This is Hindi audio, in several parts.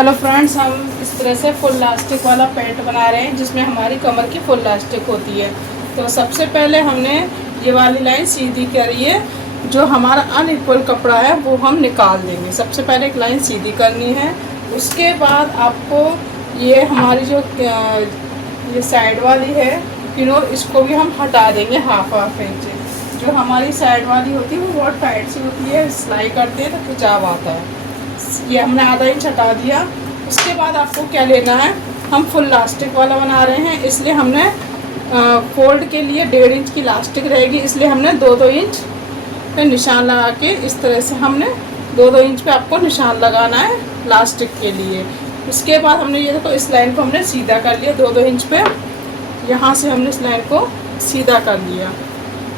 हेलो फ्रेंड्स, हम इस तरह से फुल लास्टिक वाला पैंट बना रहे हैं जिसमें हमारी कमर की फुल लास्टिक होती है। तो सबसे पहले हमने ये वाली लाइन सीधी करी है। जो हमारा अनइक्वल कपड़ा है वो हम निकाल देंगे। सबसे पहले एक लाइन सीधी करनी है। उसके बाद आपको ये हमारी जो ये साइड वाली है किनो, इसको भी हम हटा देंगे हाफ इंच। जो हमारी साइड वाली होती है वो बहुत टाइट सी होती है, सिलाई करते हैं तो खिंचाव आता है। ये हमने आधा इंच हटा दिया। उसके बाद आपको क्या लेना है, हम फुल लास्टिक वाला बना रहे हैं इसलिए हमने फोल्ड के लिए 1.5 इंच की लास्टिक रहेगी, इसलिए हमने 2-2 इंच पे निशान लगा के इस तरह से हमने 2-2 इंच पे आपको निशान लगाना है लास्टिक के लिए। उसके बाद हमने ये देखो इस लाइन को हमने सीधा कर लिया 2-2 इंच पे। यहाँ से हमने इस लाइन को सीधा कर लिया।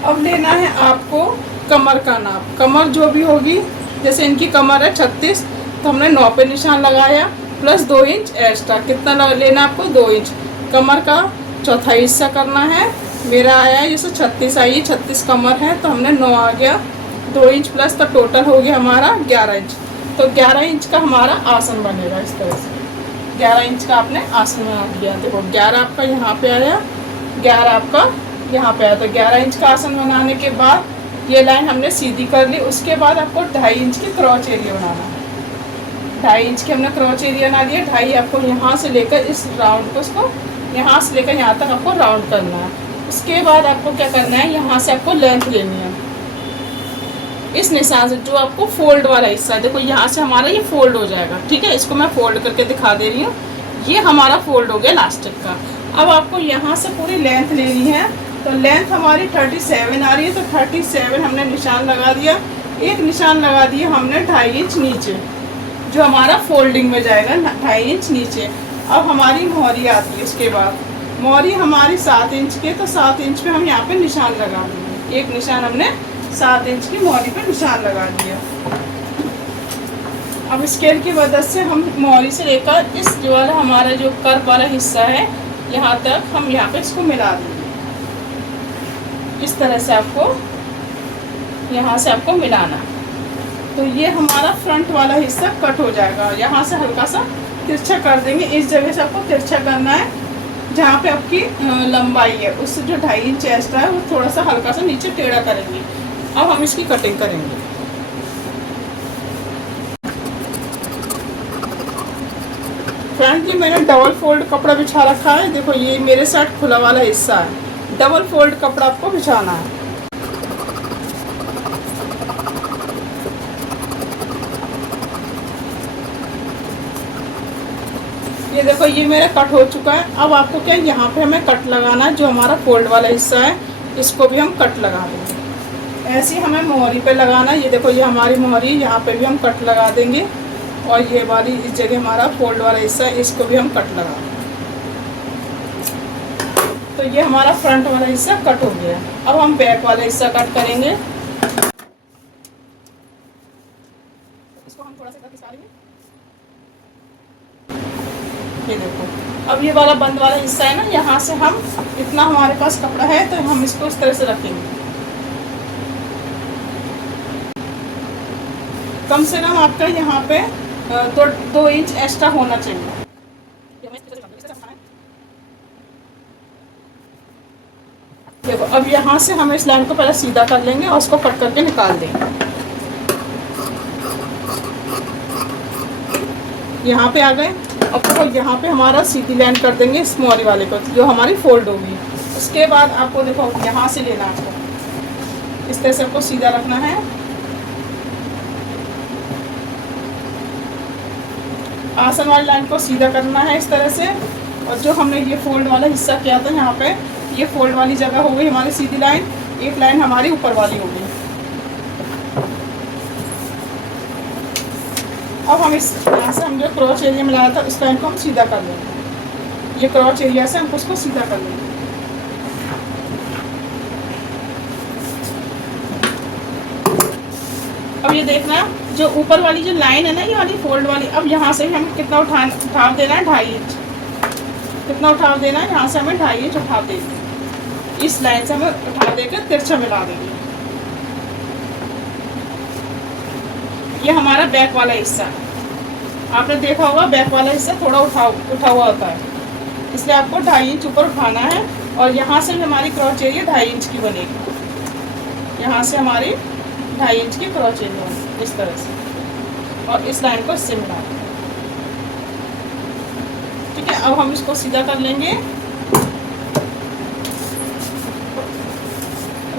अब लेना है आपको कमर का नाप। कमर जो भी होगी, जैसे इनकी कमर है 36, तो हमने 9 पे निशान लगाया प्लस 2 इंच एक्स्ट्रा। कितना लेना आपको, 2 इंच। कमर का चौथाई हिस्सा करना है। मेरा आया है जैसे 36 आई, 36 कमर है तो हमने 9 आ गया, 2 इंच प्लस, तो टोटल हो गया हमारा 11 इंच। तो 11 इंच का हमारा आसन बनेगा इस तरह से। 11 इंच का आपने आसन बना दिया। देखो 11 आपका यहाँ पे आया, 11 आपका यहाँ पे आया। तो 11 इंच का आसन बनाने के बाद ये लाइन हमने सीधी कर ली। उसके बाद आपको 2.5 इंच की क्रॉच एरिया बनाना है। 2.5 इंच की हमने क्रॉच एरिया बना दिया। 2.5 आपको यहाँ से लेकर इस राउंड को, इसको यहाँ से लेकर यहाँ तक आपको राउंड करना है। उसके बाद आपको क्या करना है, यहाँ से आपको लेंथ लेनी है इस निशान से, जो आपको फोल्ड वाला हिस्सा है। देखो यहाँ से हमारा ये फोल्ड हो जाएगा, ठीक है। इसको मैं फोल्ड करके दिखा दे रही हूँ। ये हमारा फोल्ड हो गया लास्टिक का। अब आपको यहाँ से पूरी लेंथ लेनी है। तो लेंथ हमारी 37 आ रही है, तो 37 हमने निशान लगा दिया। एक निशान लगा दिया हमने 2.5 इंच नीचे, जो हमारा फोल्डिंग में जाएगा 2.5 इंच नीचे। अब हमारी मोहरी आती है। उसके बाद मोहरी हमारी 7 इंच के, तो 7 इंच पे हम यहाँ पे निशान लगा देंगे। एक निशान हमने 7 इंच की मोहरी पे निशान लगा दिया। अब स्केल की मदद से हम मोहरी से लेकर इस जो वाला हमारा जो कर्व वाला हिस्सा है यहाँ तक हम यहाँ पे इसको मिला देंगे। इस तरह से आपको यहाँ से आपको मिलाना। तो ये हमारा फ्रंट वाला हिस्सा कट हो जाएगा। यहाँ से हल्का सा तिरछा कर देंगे। इस जगह से आपको तिरछा करना है जहाँ पे आपकी लंबाई है, उससे जो 2.5 इंच एक्स्ट्रा है वो थोड़ा सा हल्का सा नीचे टेढ़ा करेंगे। अब हम इसकी कटिंग करेंगे। फ्रेंडली मैंने डबल फोल्ड कपड़ा बिछा रखा है। देखो ये मेरे साइड खुला वाला हिस्सा है। डबल फोल्ड कपड़ा आपको बिछाना है। ये देखो ये मेरा कट हो चुका है। अब आपको क्या, यहाँ पे हमें कट लगाना है। जो हमारा फोल्ड वाला हिस्सा है इसको भी हम कट लगा देंगे। ऐसे ही हमें मोहरी पे लगाना है। ये देखो ये हमारी मोहरी, यहाँ पे भी हम कट लगा देंगे। और ये वाली इस जगह हमारा फोल्ड वाला हिस्सा है, इसको भी हम कट लगा देंगे। तो ये हमारा फ्रंट वाला हिस्सा कट हो गया। अब हम बैक वाला हिस्सा कट करेंगे। इसको हम थोड़ा सा खिसका लेंगे। ये देखो अब ये वाला बंद वाला हिस्सा है ना, यहाँ से हम इतना हमारे पास कपड़ा है तो हम इसको इस तरह से रखेंगे। कम से कम आपका यहाँ पे 2 इंच एक्स्ट्रा होना चाहिए। देखो अब यहाँ से हम इस लाइन को पहले सीधा कर लेंगे और उसको कट करके निकाल देंगे। यहाँ पे आ गए। अब तो यहाँ पे हमारा सीधी लाइन कर देंगे इस मोहरी वाले को, जो हमारी फोल्ड होगी। उसके बाद आपको देखो यहाँ से लेना, आपको इस तरह से आपको सीधा रखना है। आसन वाली लाइन को सीधा करना है इस तरह से। और जो हमने ये फोल्ड वाला हिस्सा किया था, यहाँ पे ये फोल्ड वाली जगह हो गई हमारी सीधी लाइन। एक लाइन हमारी ऊपर वाली हो गई। अब हम इस यहाँ से हम जो क्रॉच एरिया में लाया था उस लाइन को हम सीधा कर लेंगे। ये क्रॉच एरिया से हम उसको सीधा कर लेंगे। अब ये देखना, जो ऊपर वाली जो लाइन है ना, ये वाली फोल्ड वाली, अब यहाँ से हमें कितना उठाव देना है, 2.5 इंच। कितना उठाव देना है, यहाँ से हमें 2.5 इंच उठाव देना है। इस लाइन से हमें उठाव देकर तिरछा मिला देंगे। ये हमारा बैक वाला हिस्सा है। आपने देखा होगा बैक वाला हिस्सा थोड़ा उठा हुआ होता है, इसलिए आपको 2.5 इंच ऊपर उठाना है। और यहाँ से भी हमारी क्रॉच एरिया 2.5 इंच की बनेगी। यहाँ से हमारी 2.5 इंच की क्रॉच एरिया बनेगी इस तरह से, और इस लाइन को इससे मिला देंगे। ठीक है, अब हम इसको सीधा कर लेंगे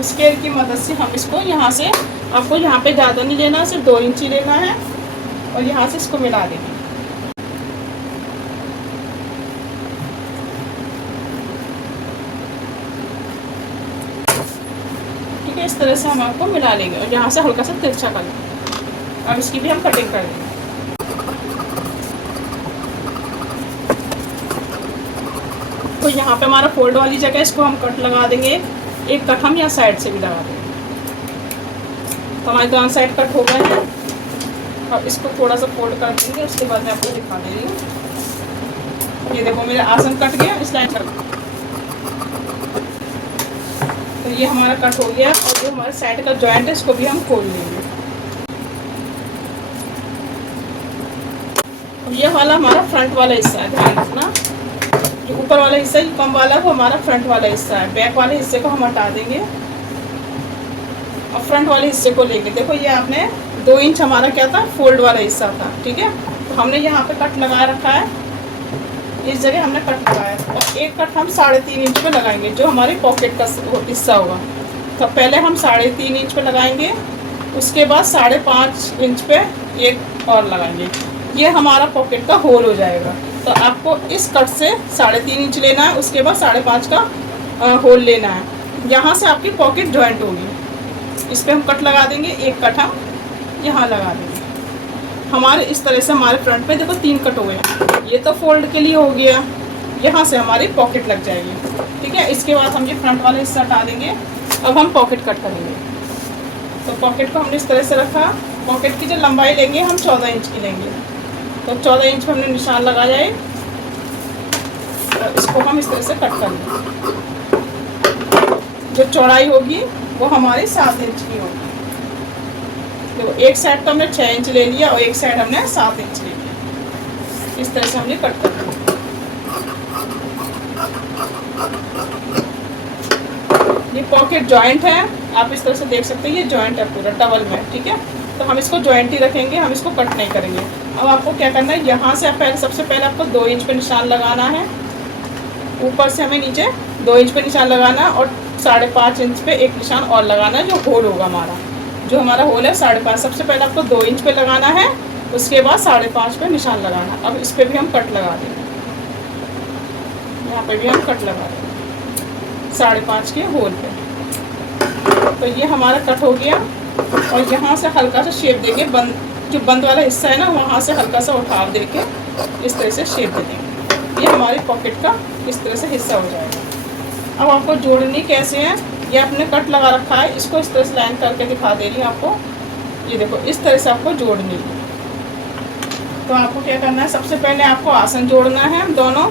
स्केल की मदद से। हम इसको यहाँ से, आपको यहाँ पे ज़्यादा नहीं लेना, सिर्फ 2 इंच ही लेना है, और यहाँ से इसको मिला देंगे। ठीक है, इस तरह से हम आपको मिला लेंगे और यहाँ से हल्का सा तिरछा कर लेंगे। अब इसकी भी हम कटिंग कर देंगे। तो यहाँ पे हमारा फोल्ड वाली जगह, इसको हम कट लगा देंगे। एक कट हम यहाँ साइड से भी लगा देंगे। तो हमारे दोनों साइड कट हो गए हैं। अब इसको थोड़ा सा फोल्ड कर देंगे, उसके बाद मैं आपको दिखा दे रही हूँ। ये देखो मेरा आसन कट गया इस लाइन पर। तो ये हमारा कट हो गया, और जो हमारे साइड का जॉइंट है इसको भी हम खोल लेंगे। और ये वाला हमारा फ्रंट वाला हिस्सा है, ध्यान रखना। जो ऊपर वाला हिस्सा है कम वाला, वो हमारा फ्रंट वाला हिस्सा है। बैक वाले हिस्से को हम हटा देंगे और फ्रंट वाले हिस्से को लेंगे। देखो ये आपने 2 इंच हमारा क्या था, फोल्ड वाला हिस्सा था। ठीक है, तो हमने यहाँ पे कट लगा रखा है, इस जगह हमने कट लगाया, और एक कट हम 3.5 इंच पे लगाएंगे, जो हमारी पॉकेट का हिस्सा होगा। तो पहले हम 3.5 इंच पे लगाएंगे, उसके बाद 5.5 इंच पे एक और लगाएंगे। ये हमारा पॉकेट का होल हो जाएगा। तो आपको इस कट से 3.5 इंच लेना है, उसके बाद 5.5 का होल लेना है। यहाँ से आपकी पॉकेट जॉइंट होगी, इस पर हम कट लगा देंगे। एक कट हम यहाँ लगा देंगे। हमारे इस तरह से हमारे फ्रंट पे देखो 3 कट हो गए। ये तो फोल्ड के लिए हो गया, यहाँ से हमारी पॉकेट लग जाएगी। ठीक है, इसके बाद हम ये फ्रंट वाला हिस्सा हटा देंगे। अब हम पॉकेट कट करेंगे। तो पॉकेट को हमने इस तरह से रखा। पॉकेट की जो लंबाई लेंगे हम 14 इंच की लेंगे। तो 14 इंच पर हमने निशान लगाया है, और इसको हम इस तरह से कट कर लेंगे। जो चौड़ाई होगी वो हमारी 7 इंच की होगी। तो एक साइड तो हमने 6 इंच ले लिया और एक साइड हमने 7 इंच ले लिया। इस तरह से हमने कट कर लिया। ये पॉकेट जॉइंट है, आप इस तरह से देख सकते हैं। ये जॉइंट है पूरा डबल में। ठीक है, तो हम इसको जॉइंट ही रखेंगे, हम इसको कट नहीं करेंगे। अब आपको क्या करना है, यहाँ से सबसे पहले आपको 2 इंच पे निशान लगाना है। ऊपर से हमें नीचे 2 इंच पे निशान लगाना, और 5.5 इंच पे एक निशान और लगाना है, जो होल होगा हमारा। जो हमारा होल है 5.5, सबसे पहले आपको 2 इंच पे लगाना है, उसके बाद 5.5 पे निशान लगाना। अब इस पर भी हम कट लगा देंगे, यहाँ पे भी हम कट लगा देंगे 5.5 के होल पे। तो ये हमारा कट हो गया, और यहाँ से हल्का सा शेप देंगे। जो बंद वाला हिस्सा है ना, वहाँ से हल्का सा उठाव देके इस तरह से शेप दे देंगे। ये हमारी पॉकेट का इस तरह से हिस्सा हो जाएगा। अब आपको जोड़नी कैसे है, ये आपने कट लगा रखा है, इसको इस तरह से लाइन करके दिखा दे रही है आपको। ये देखो इस तरह से आपको जोड़नी है। तो आपको क्या करना है, सबसे पहले आपको आसन जोड़ना है दोनों।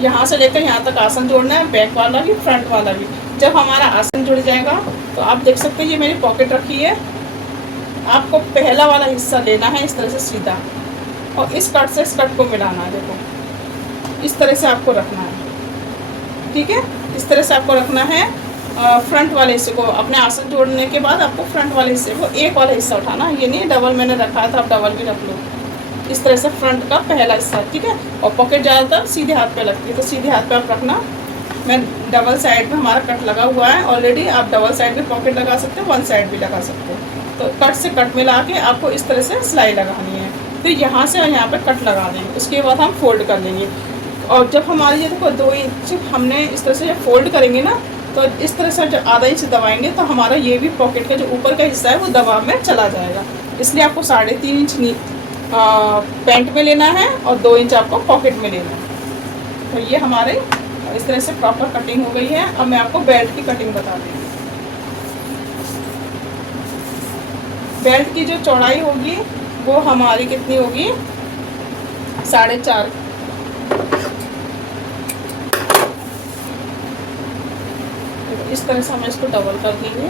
यहाँ से लेकर यहाँ तक आसन जोड़ना है, बैक वाला भी फ्रंट वाला भी। जब हमारा आसन जुड़ जाएगा तो आप देख सकते हैं ये मेरी पॉकेट रखी है। आपको पहला वाला हिस्सा लेना है इस तरह से सीधा, और इस कट से इस कट को मिलाना है। देखो इस तरह से आपको रखना है। ठीक है, इस तरह से आपको रखना है। फ्रंट वाले हिस्से को अपने आसन जोड़ने के बाद आपको फ्रंट वाले हिस्से को एक वाला हिस्सा उठाना। ये नहीं डबल मैंने रखा था, आप डबल भी रख लो। इस तरह से फ्रंट का पहला हिस्सा। ठीक है, और पॉकेट ज़्यादातर सीधे हाथ पे लगती है, तो सीधे हाथ पे आप रखना। मैं डबल साइड में हमारा कट लगा हुआ है ऑलरेडी। आप डबल साइड में पॉकेट लगा सकते हो, 1 साइड भी लगा सकते हो। तो कट से कट मिला के आपको इस तरह से सिलाई लगानी है। फिर यहाँ से और यहाँ पे कट लगा देंगे, उसके बाद हम फोल्ड कर लेंगे। और जब हमारी ये देखो 2 इंच हमने इस तरह से जब फोल्ड करेंगे ना, तो इस तरह से जब आधा इंच दबाएंगे तो हमारा ये भी पॉकेट का जो ऊपर का हिस्सा है वो दबाव में चला जाएगा। इसलिए आपको 3.5 इंच पैंट में लेना है और 2 इंच आपको पॉकेट में लेना है। तो ये हमारे इस तरह से प्रॉपर कटिंग हो गई है। अब मैं आपको बेल्ट की कटिंग बता दूँगी। बेल्ट की जो चौड़ाई होगी वो हमारी कितनी होगी, 4.5। इस तरह से हम इसको डबल कर देंगे।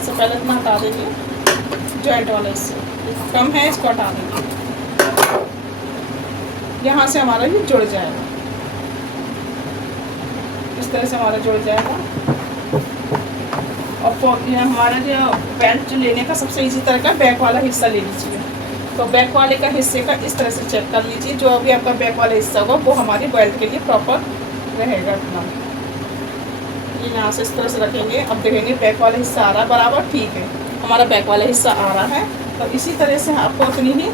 से पहले इतना हटा देंगे, जॉइंट वाला इससे कम है, इसको हटा देंगे। यहाँ से हमारा ये जुड़ जाएगा, इस तरह से हमारा जुड़ जाएगा। और ये हमारा जो बेल्ट जो लेने का सबसे इजी तरीका, बैक वाला हिस्सा ले लीजिए। तो बैक वाले का हिस्से का इस तरह से चेक कर लीजिए, जो अभी आपका बैक वाला हिस्सा होगा वो हमारी बेल्ट के लिए प्रॉपर रहेगा अपना। ये यहाँ से इस तरह से रखेंगे। अब देखेंगे बैक वाला हिस्सा आ रहा है बराबर, ठीक है, हमारा बैक वाला हिस्सा आ रहा है। तो इसी तरह से आपको उतनी ही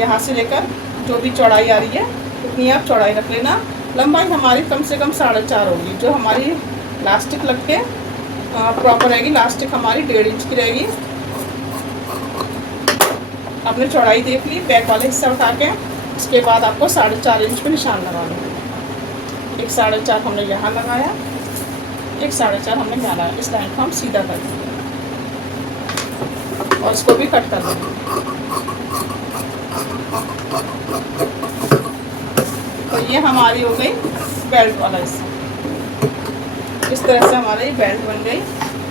यहाँ से लेकर जो भी चौड़ाई आ रही है उतनी आप चौड़ाई रख लेना। लंबाई हमारी कम से कम 4.5 होगी, जो हमारी लास्टिक लग के प्रॉपर रहेगी। लास्टिक हमारी 1.5 इंच की रहेगी। आपने चौड़ाई देख ली बैक वाले हिस्सा उठा के, इसके बाद आपको 4.5 इंच पे निशान लगा लेंगे। एक 4.5 हमने यहाँ लगाया, एक 4.5 हमने यहाँ लगाया। इस लाइन को हम सीधा कर देंगे और इसको भी कट कर देंगे। तो ये हमारी हो गई बेल्ट वाला हिस्सा। इस तरह से हमारा ये बेल्ट बन गई।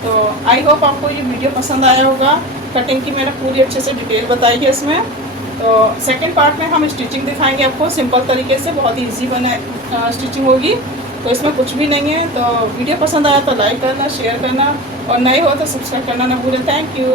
तो आई होप आपको ये वीडियो पसंद आया होगा। कटिंग की मैंने पूरी अच्छे से डिटेल बताई है इसमें। तो सेकंड पार्ट में हम स्टिचिंग दिखाएंगे आपको सिंपल तरीके से, बहुत ही ईजी बना स्टिचिंग होगी। तो इसमें कुछ भी नहीं है। तो वीडियो पसंद आया तो लाइक करना, शेयर करना और नए हो तो सब्सक्राइब करना ना भूलें। Thank you.